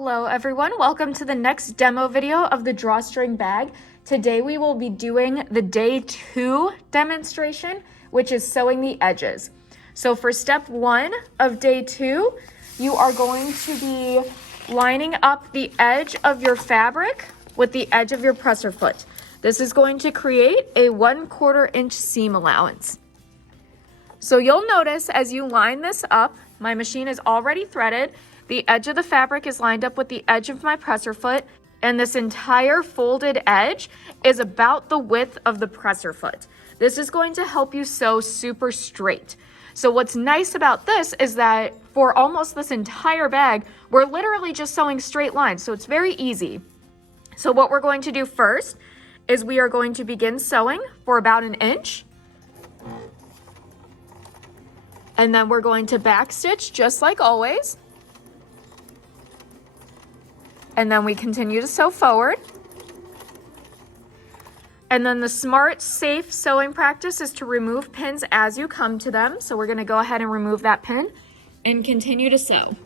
Hello everyone, welcome to the next demo video of the Drawstring bag. Today we will be doing the day 2 demonstration, which is sewing the edges. So for step 1 of day 2, you are going to be lining up the edge of your fabric with the edge of your presser foot. This is going to create a 1/4 inch seam allowance. So you'll notice as you line this up, my machine is already threaded. The edge of the fabric is lined up with the edge of my presser foot, and this entire folded edge is about the width of the presser foot. This is going to help you sew super straight. So what's nice about this is that for almost this entire bag, we're literally just sewing straight lines, so it's very easy. So what we're going to do first is we are going to begin sewing for about 1 inch. And then we're going to back stitch just like always. And then we continue to sew forward. And then the smart, safe sewing practice is to remove pins as you come to them. So we're going to go ahead and remove that pin and continue to sew.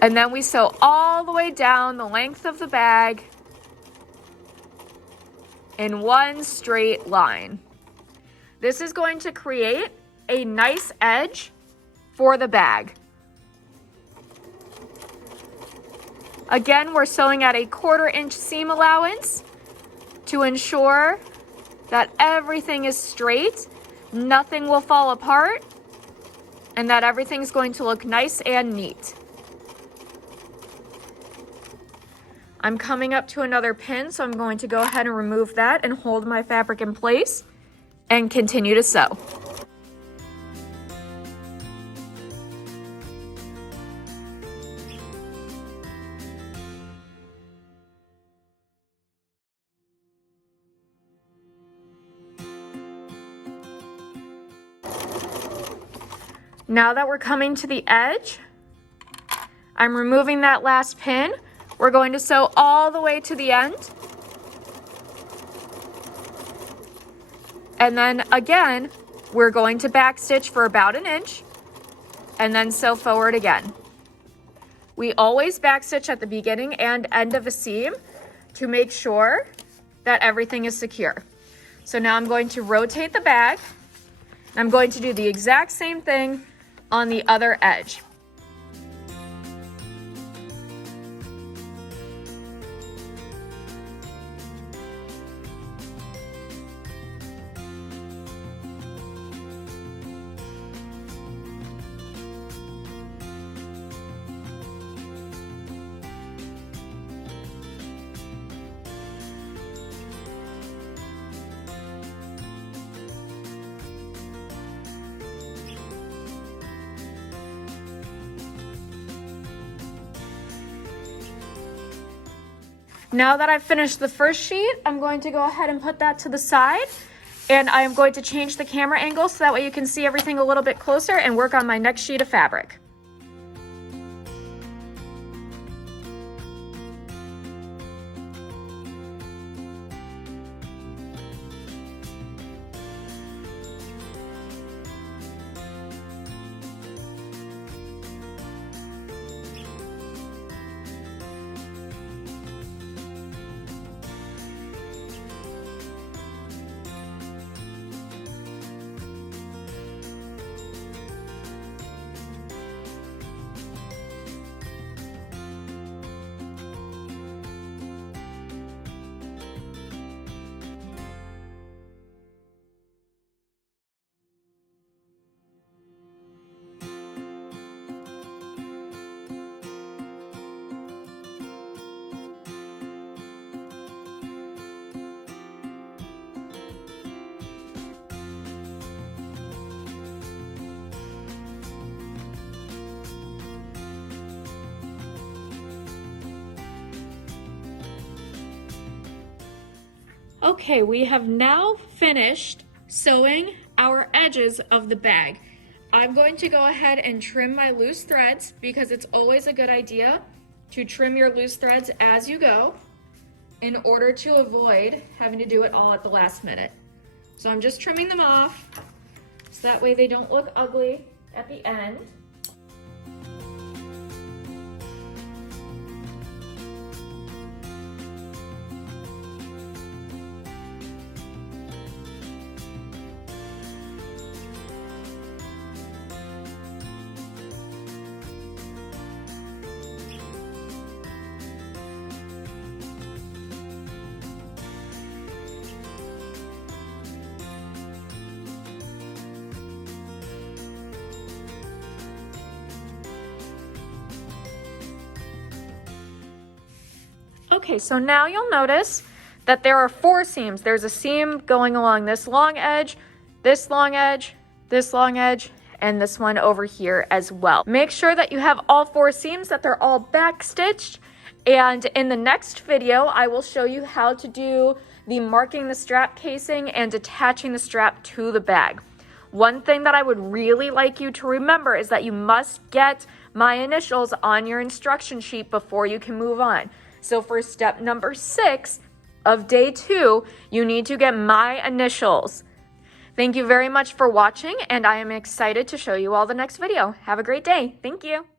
And then we sew all the way down the length of the bag in one straight line. This is going to create a nice edge for the bag. Again, we're sewing at a 1/4 inch seam allowance to ensure that everything is straight, nothing will fall apart, and that everything's going to look nice and neat. I'm coming up to another pin, so I'm going to go ahead and remove that and hold my fabric in place and continue to sew. Now that we're coming to the edge, I'm removing that last pin. We're going to sew all the way to the end. And then again, we're going to back stitch for about 1 inch and then sew forward again. We always back stitch at the beginning and end of a seam to make sure that everything is secure. So now I'm going to rotate the bag. I'm going to do the exact same thing on the other edge. Now that I've finished the first sheet, I'm going to go ahead and put that to the side, and I'm going to change the camera angle so that way you can see everything a little bit closer and work on my next sheet of fabric. Okay, we have now finished sewing our edges of the bag. I'm going to go ahead and trim my loose threads because it's always a good idea to trim your loose threads as you go in order to avoid having to do it all at the last minute. So I'm just trimming them off so that way they don't look ugly at the end. Okay, so now you'll notice that there are 4 seams. There's a seam going along this long edge, this long edge, this long edge, and this one over here as well. Make sure that you have all 4 seams, that they're all back stitched. And in the next video, I will show you how to do the marking the strap casing and attaching the strap to the bag. One thing that I would really like you to remember is that you must get my initials on your instruction sheet before you can move on. So for step number 6 of day 2, you need to get my initials. Thank you very much for watching, and I am excited to show you all the next video. Have a great day. Thank you.